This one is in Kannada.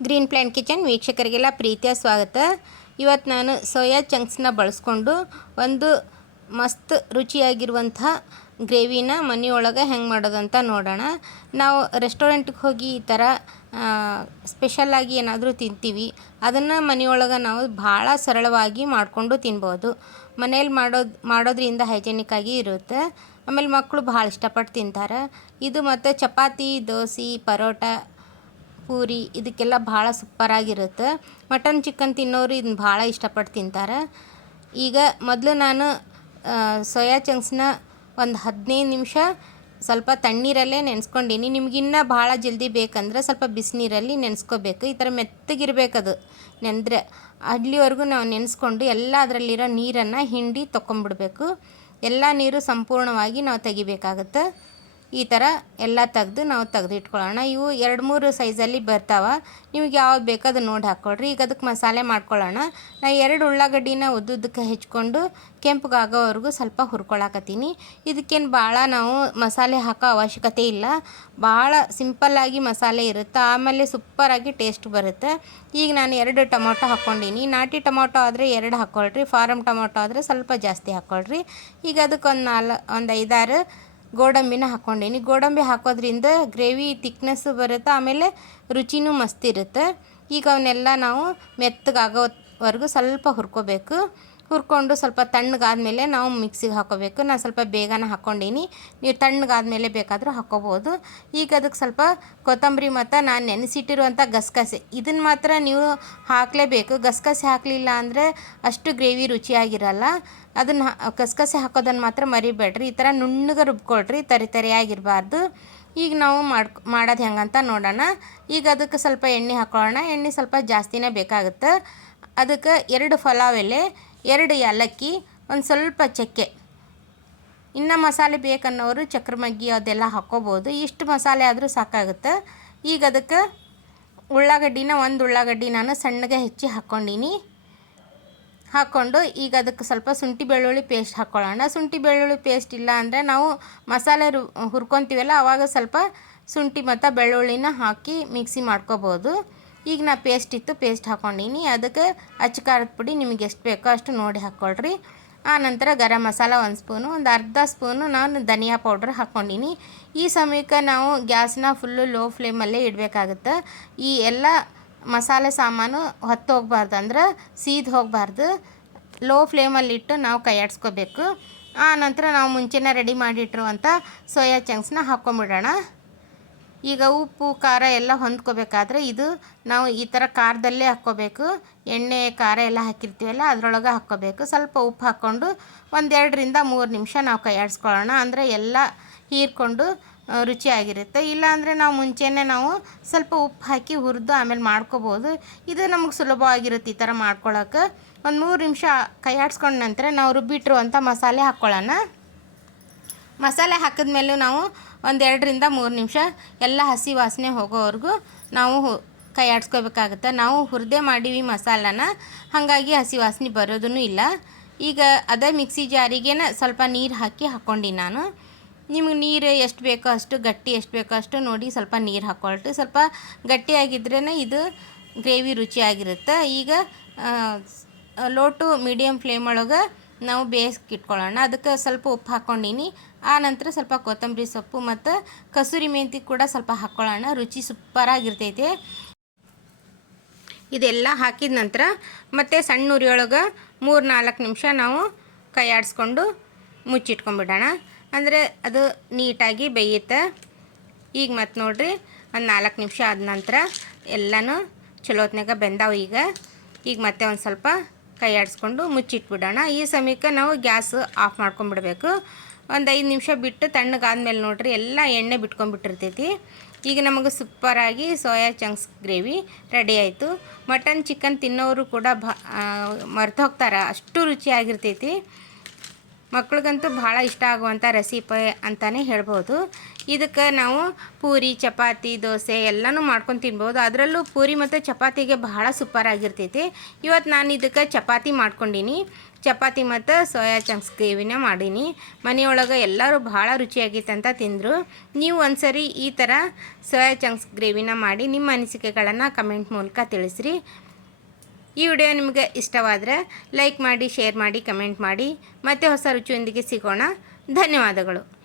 ಗ್ರೀನ್ ಪ್ಲ್ಯಾಂಟ್ ಕಿಚನ್ ವೀಕ್ಷಕರಿಗೆಲ್ಲ ಪ್ರೀತಿಯ ಸ್ವಾಗತ. ಇವತ್ತು ನಾನು ಸೋಯಾ ಚಂಕ್ಸ್ನ ಬಳಸ್ಕೊಂಡು ಒಂದು ಮಸ್ತ್ ರುಚಿಯಾಗಿರುವಂಥ ಗ್ರೇವಿನ ಮನೆಯೊಳಗೆ ಹೆಂಗೆ ಮಾಡೋದಂತ ನೋಡೋಣ. ನಾವು ರೆಸ್ಟೋರೆಂಟ್ಗೆ ಹೋಗಿ ಈ ಥರ ಸ್ಪೆಷಲ್ಲಾಗಿ ಏನಾದರೂ ತಿಂತೀವಿ, ಅದನ್ನು ಮನೆಯೊಳಗೆ ನಾವು ಭಾಳ ಸರಳವಾಗಿ ಮಾಡಿಕೊಂಡು ತಿನ್ಬೋದು. ಮನೇಲಿ ಮಾಡೋದ್ರಿಂದ ಹೈಜೆನಿಕ್ ಆಗಿ ಇರುತ್ತೆ. ಆಮೇಲೆ ಮಕ್ಕಳು ಭಾಳ ಇಷ್ಟಪಟ್ಟು ತಿಂತಾರೆ. ಇದು ಮತ್ತು ಚಪಾತಿ, ದೋಸೆ, ಪರೋಟ, ಪೂರಿ ಇದಕ್ಕೆಲ್ಲ ಭಾಳ ಸೂಪರಾಗಿರುತ್ತೆ. ಮಟನ್ ಚಿಕನ್ ತಿನ್ನೋರು ಇದನ್ನ ಭಾಳ ಇಷ್ಟಪಟ್ಟು ತಿಂತಾರೆ. ಈಗ ಮೊದಲು ನಾನು ಸೋಯಾ ಚಂಕ್ಸ್ನ ಒಂದು 15 ನಿಮಿಷ ಸ್ವಲ್ಪ ತಣ್ಣೀರಲ್ಲೇ ನೆನೆಸ್ಕೊಂಡೀನಿ. ನಿಮಗಿನ್ನೂ ಭಾಳ ಜಲ್ದಿ ಬೇಕಂದ್ರೆ ಸ್ವಲ್ಪ ಬಿಸಿನೀರಲ್ಲಿ ನೆನೆಸ್ಕೋಬೇಕು. ಈ ಥರ ಮೆತ್ತಗಿರಬೇಕದು ನೆಂದರೆ. ಅಲ್ಲಿವರೆಗೂ ನಾವು ನೆನೆಸ್ಕೊಂಡು ಎಲ್ಲ ಅದರಲ್ಲಿರೋ ನೀರನ್ನು ಹಿಂಡಿ ತೊಗೊಂಬಿಡ್ಬೇಕು. ಎಲ್ಲ ನೀರು ಸಂಪೂರ್ಣವಾಗಿ ನಾವು ತೆಗಿಬೇಕಾಗುತ್ತೆ. ಈ ಥರ ಎಲ್ಲ ತೆಗೆದು ನಾವು ತೆಗೆದಿಟ್ಕೊಳ್ಳೋಣ. ಇವು 2-3 ಸೈಜಲ್ಲಿ ಬರ್ತಾವೆ. ನಿಮಗೆ ಯಾವ್ದು ಬೇಕೋ ಅದು ನೋಡಿ ಹಾಕ್ಕೊಳ್ರಿ. ಈಗ ಅದಕ್ಕೆ ಮಸಾಲೆ ಮಾಡ್ಕೊಳ್ಳೋಣ. ನಾನು 2 ಉಳ್ಳಾಗಡ್ಡಿನ ಉದ್ದುದ್ದಕ್ಕೆ ಹೆಚ್ಕೊಂಡು ಕೆಂಪಗಾಗೋವರೆಗೂ ಸ್ವಲ್ಪ ಹುರ್ಕೊಳಕತ್ತೀನಿ. ಇದಕ್ಕೇನು ಭಾಳ ನಾವು ಮಸಾಲೆ ಹಾಕೋ ಅವಶ್ಯಕತೆ ಇಲ್ಲ. ಭಾಳ ಸಿಂಪಲ್ಲಾಗಿ ಮಸಾಲೆ ಇರುತ್ತೆ, ಆಮೇಲೆ ಸೂಪರಾಗಿ ಟೇಸ್ಟ್ ಬರುತ್ತೆ. ಈಗ ನಾನು 2 ಟೊಮೊಟೊ ಹಾಕ್ಕೊಂಡೀನಿ. ನಾಟಿ ಟೊಮೊಟೊ ಆದರೆ 2 ಹಾಕ್ಕೊಳ್ರಿ, ಫಾರಮ್ ಟೊಮೊಟೊ ಆದರೆ ಸ್ವಲ್ಪ ಜಾಸ್ತಿ ಹಾಕ್ಕೊಳ್ರಿ. ಈಗ ಅದಕ್ಕೆ ಒಂದು 5-6 ಗೋಡಂಬಿನ ಹಾಕ್ಕೊಂಡೀನಿ. ಗೋಡಂಬಿ ಹಾಕೋದ್ರಿಂದ ಗ್ರೇವಿ ತಿಕ್ನೆಸ್ಸು ಬರುತ್ತೆ, ಆಮೇಲೆ ರುಚಿನೂ ಮಸ್ತ್ ಇರುತ್ತೆ. ಈಗ ಅವನ್ನೆಲ್ಲ ನಾವು ಮೆತ್ತಗಾಗೋವರೆಗೂ ಸ್ವಲ್ಪ ಹುರ್ಕೋಬೇಕು. ಹುರ್ಕೊಂಡು ಸ್ವಲ್ಪ ತಣ್ಣಗಾದ್ಮೇಲೆ ನಾವು ಮಿಕ್ಸಿಗೆ ಹಾಕ್ಕೋಬೇಕು. ನಾನು ಸ್ವಲ್ಪ ಬೇಗನೆ ಹಾಕ್ಕೊಂಡೀನಿ, ನೀವು ತಣ್ಣಗಾದ್ಮೇಲೆ ಬೇಕಾದರೂ ಹಾಕ್ಕೋಬೋದು. ಈಗ ಅದಕ್ಕೆ ಸ್ವಲ್ಪ ಕೊತ್ತಂಬರಿ ಮತ್ತು ನಾನು ನೆನೆಸಿಟ್ಟಿರುವಂಥ ಗಸಗಸೆ ಇದನ್ನು ಮಾತ್ರ ನೀವು ಹಾಕಲೇಬೇಕು. ಗಸಗಸೆ ಹಾಕಲಿಲ್ಲ ಅಂದರೆ ಅಷ್ಟು ಗ್ರೇವಿ ರುಚಿಯಾಗಿರಲ್ಲ. ಅದನ್ನು ಗಸಗಸೆ ಹಾಕೋದನ್ನು ಮಾತ್ರ ಮರಿಬೇಡ್ರಿ. ಈ ಥರ ನುಣ್ಣಗೆ ರುಬ್ಕೊಳ್ರಿ, ತರಿಯಾಗಿರಬಾರ್ದು. ಈಗ ನಾವು ಮಾಡೋದು ಹೆಂಗಂತ ನೋಡೋಣ. ಈಗ ಅದಕ್ಕೆ ಸ್ವಲ್ಪ ಎಣ್ಣೆ ಹಾಕ್ಕೊಳ್ಳೋಣ. ಎಣ್ಣೆ ಸ್ವಲ್ಪ ಜಾಸ್ತಿನೇ ಬೇಕಾಗುತ್ತೆ. ಅದಕ್ಕೆ 2 ಪಲಾವ್ ಎಲೆ, 2 ಏಲಕ್ಕಿ, ಒಂದು ಸ್ವಲ್ಪ ಚಕ್ಕೆ. ಇನ್ನು ಮಸಾಲೆ ಬೇಕನ್ನೋರು ಚಕ್ರ ಮಗ್ಗಿ ಅದೆಲ್ಲ ಹಾಕ್ಕೋಬೋದು. ಇಷ್ಟು ಮಸಾಲೆ ಆದರೂ ಸಾಕಾಗುತ್ತೆ. ಈಗ ಅದಕ್ಕೆ ಒಂದು ಉಳ್ಳಾಗಡ್ಡಿ ನಾನು ಸಣ್ಣಗೆ ಹೆಚ್ಚಿ ಹಾಕ್ಕೊಂಡೀನಿ. ಹಾಕ್ಕೊಂಡು ಈಗ ಅದಕ್ಕೆ ಸ್ವಲ್ಪ ಶುಂಠಿ ಬೆಳ್ಳುಳ್ಳಿ ಪೇಸ್ಟ್ ಹಾಕ್ಕೊಳ್ಳೋಣ. ಶುಂಠಿ ಬೆಳ್ಳುಳ್ಳಿ ಪೇಸ್ಟ್ ಇಲ್ಲ ಅಂದರೆ ನಾವು ಮಸಾಲೆ ಹುರ್ಕೊತೀವಲ್ಲ ಆವಾಗ ಸ್ವಲ್ಪ ಶುಂಠಿ ಮತ್ತು ಬೆಳ್ಳುಳ್ಳಿನ ಹಾಕಿ ಮಿಕ್ಸಿ ಮಾಡ್ಕೋಬೋದು. ಈಗ ನಾ ಪೇಸ್ಟ್ ಹಾಕ್ಕೊಂಡೀನಿ. ಅದಕ್ಕೆ ಅಚ್ಚ ಖಾರದ ಪುಡಿ ನಿಮಗೆ ಎಷ್ಟು ಬೇಕೋ ಅಷ್ಟು ನೋಡಿ ಹಾಕ್ಕೊಳ್ರಿ. ಆನಂತರ ಗರಂ ಮಸಾಲ 1 ಸ್ಪೂನು, ಒಂದು ಅರ್ಧ ಸ್ಪೂನು ನಾನು ಧನಿಯಾ ಪೌಡ್ರ್ ಹಾಕ್ಕೊಂಡೀನಿ. ಈ ಸಮಯಕ್ಕೆ ನಾವು ಗ್ಯಾಸ್ನ ಫುಲ್ಲು ಲೋ ಫ್ಲೇಮಲ್ಲೇ ಇಡಬೇಕಾಗುತ್ತೆ. ಈ ಎಲ್ಲ ಮಸಾಲೆ ಸಾಮಾನು ಹೊತ್ತು ಹೋಗ್ಬಾರ್ದು, ಅಂದ್ರೆ ಸೀದು ಹೋಗಬಾರ್ದು. ಲೋ ಫ್ಲೇಮಲ್ಲಿಟ್ಟು ನಾವು ಕೈಯಾಡಿಸ್ಕೋಬೇಕು. ಆನಂತರ ನಾವು ಮುಂಚೆನೇ ರೆಡಿ ಮಾಡಿಟ್ಟಿರುವಂಥ ಸೋಯಾ ಚಂಕ್ಸ್ನ ಹಾಕ್ಕೊಂಬಿಡೋಣ. ಈಗ ಉಪ್ಪು ಖಾರ ಎಲ್ಲ ಹೊಂದ್ಕೋಬೇಕಾದ್ರೆ ಇದು ನಾವು ಈ ಥರ ಖಾರದಲ್ಲೇ ಹಾಕ್ಕೋಬೇಕು. ಎಣ್ಣೆ ಖಾರ ಎಲ್ಲ ಹಾಕಿರ್ತೀವಲ್ಲ ಅದರೊಳಗೆ ಹಾಕ್ಕೋಬೇಕು. ಸ್ವಲ್ಪ ಉಪ್ಪು ಹಾಕ್ಕೊಂಡು ಒಂದು 2-3 ನಿಮಿಷ ನಾವು ಕೈಯಾಡಿಸ್ಕೊಳ್ಳೋಣ. ಅಂದರೆ ಎಲ್ಲ ಹೀರ್ಕೊಂಡು ರುಚಿಯಾಗಿರುತ್ತೆ. ಇಲ್ಲಾಂದರೆ ನಾವು ಮುಂಚೆನೇ ನಾವು ಸ್ವಲ್ಪ ಉಪ್ಪು ಹಾಕಿ ಹುರಿದು ಆಮೇಲೆ ಮಾಡ್ಕೋಬೋದು. ಇದು ನಮಗೆ ಸುಲಭವಾಗಿರುತ್ತೆ ಈ ಥರ ಮಾಡ್ಕೊಳ್ಳೋಕೆ. ಒಂದು 3 ನಿಮಿಷ ಕೈಯಾಡಿಸ್ಕೊಂಡ ನಂತರ ನಾವು ರುಬ್ಬಿಟ್ಟಿರುವಂಥ ಮಸಾಲೆ ಹಾಕ್ಕೊಳ್ಳೋಣ. ಮಸಾಲೆ ಹಾಕಿದ್ಮೇಲೂ ನಾವು ಒಂದು 2-3 ನಿಮಿಷ ಎಲ್ಲ ಹಸಿ ವಾಸನೆ ಹೋಗೋವರೆಗೂ ನಾವು ಕೈಯಾಡಿಸ್ಕೋಬೇಕಾಗುತ್ತೆ. ನಾವು ಹುರಿದೇ ಮಾಡೀವಿ ಮಸಾಲನ, ಹಾಗಾಗಿ ಹಸಿ ವಾಸನೆ ಬರೋದೂ ಇಲ್ಲ. ಈಗ ಅದೇ ಮಿಕ್ಸಿ ಜಾರಿಗೆ ಸ್ವಲ್ಪ ನೀರು ಹಾಕ್ಕೊಂಡು ನಾನು. ನಿಮಗೆ ನೀರು ಎಷ್ಟು ಬೇಕೋ ಅಷ್ಟು, ಗಟ್ಟಿ ಎಷ್ಟು ಬೇಕೋ ಅಷ್ಟು ನೋಡಿ ಸ್ವಲ್ಪ ನೀರು ಹಾಕ್ಕೊಳ್ರಿ. ಸ್ವಲ್ಪ ಗಟ್ಟಿಯಾಗಿದ್ರೇ ಇದು ಗ್ರೇವಿ ರುಚಿಯಾಗಿರುತ್ತೆ. ಈಗ ಲೋ ಟು ಮೀಡಿಯಮ್ ಫ್ಲೇಮ್ ಒಳಗೆ ನಾವು ಬೇಯಿಸ್ಕಿಟ್ಕೊಳ್ಳೋಣ. ಅದಕ್ಕೆ ಸ್ವಲ್ಪ ಉಪ್ಪು ಹಾಕ್ಕೊಂಡೀನಿ. ಆನಂತರ ಸ್ವಲ್ಪ ಕೊತ್ತಂಬರಿ ಸೊಪ್ಪು ಮತ್ತು ಕಸೂರಿ ಮೆಂತಿ ಕೂಡ ಸ್ವಲ್ಪ ಹಾಕ್ಕೊಳ್ಳೋಣ. ರುಚಿ ಸೂಪರಾಗಿರ್ತೈತೆ. ಇದೆಲ್ಲ ಹಾಕಿದ ನಂತರ ಮತ್ತೆ ಸಣ್ಣ ಉರಿಯೊಳಗೆ 3-4 ನಿಮಿಷ ನಾವು ಕೈಯಾಡಿಸ್ಕೊಂಡು ಮುಚ್ಚಿಟ್ಕೊಂಡ್ಬಿಡೋಣ. ಅಂದರೆ ಅದು ನೀಟಾಗಿ ಬೇಯುತ್ತೆ. ಈಗ ಮತ್ತೆ ನೋಡಿರಿ, ಒಂದು 4 ನಿಮಿಷ ಆದ ನಂತರ ಎಲ್ಲನೂ ಚಲೋತ್ನಾಗ ಬೆಂದಾವು. ಈಗ ಮತ್ತೆ ಒಂದು ಸ್ವಲ್ಪ ಕೈಯಾಡಿಸ್ಕೊಂಡು ಮುಚ್ಚಿಟ್ಬಿಡೋಣ. ಈ ಸಮಯಕ್ಕೆ ನಾವು ಗ್ಯಾಸ್ ಆಫ್ ಮಾಡ್ಕೊಂಡ್ಬಿಡ್ಬೇಕು. ಒಂದು 5 ನಿಮಿಷ ಬಿಟ್ಟು ತಣ್ಣಗಾದ್ಮೇಲೆ ನೋಡಿರಿ ಎಲ್ಲ ಎಣ್ಣೆ ಬಿಟ್ಕೊಂಡ್ಬಿಟ್ಟಿರ್ತೈತಿ. ಈಗ ನಮಗೆ ಸೂಪರಾಗಿ ಸೋಯಾ ಚಂಕ್ಸ್ ಗ್ರೇವಿ ರೆಡಿ ಆಯಿತು. ಮಟನ್ ಚಿಕನ್ ತಿನ್ನೋರು ಕೂಡ ಮರ್ತು ಹೋಗ್ತಾರೆ, ಅಷ್ಟು ರುಚಿಯಾಗಿರ್ತೈತಿ. ಮಕ್ಳಿಗಂತೂ ಭಾಳ ಇಷ್ಟ ಆಗುವಂಥ ರೆಸಿಪಿ ಅಂತಲೇ ಹೇಳ್ಬೋದು. ಇದಕ್ಕೆ ನಾವು ಪೂರಿ, ಚಪಾತಿ, ದೋಸೆ ಎಲ್ಲನೂ ಮಾಡ್ಕೊಂಡು ತಿನ್ಬೋದು. ಅದರಲ್ಲೂ ಪೂರಿ ಮತ್ತು ಚಪಾತಿಗೆ ಬಹಳ ಸೂಪರಾಗಿರ್ತೈತಿ. ಇವತ್ತು ನಾನು ಇದಕ್ಕೆ ಚಪಾತಿ ಮಾಡ್ಕೊಂಡೀನಿ. ಚಪಾತಿ ಮತ್ತು ಸೋಯಾ ಚಂಕ್ಸ್ ಗ್ರೇವಿನ ಮಾಡೀನಿ. ಮನೆಯೊಳಗೆ ಎಲ್ಲರೂ ಭಾಳ ರುಚಿಯಾಗಿತ್ತು ಅಂತ ತಿಂದರು. ನೀವು ಒಂದ್ಸರಿ ಈ ಥರ ಸೋಯಾ ಚಂಕ್ಸ್ ಗ್ರೇವಿನ ಮಾಡಿ ನಿಮ್ಮ ಅನಿಸಿಕೆಗಳನ್ನು ಕಮೆಂಟ್ ಮೂಲಕ ತಿಳಿಸ್ರಿ. ಈ ವಿಡಿಯೋ ನಿಮಗೆ ಇಷ್ಟವಾದರೆ ಲೈಕ್ ಮಾಡಿ, ಶೇರ್ ಮಾಡಿ, ಕಮೆಂಟ್ ಮಾಡಿ. ಮತ್ತೆ ಹೊಸ ರುಚಿಯೊಂದಿಗೆ ಸಿಗೋಣ. ಧನ್ಯವಾದಗಳು.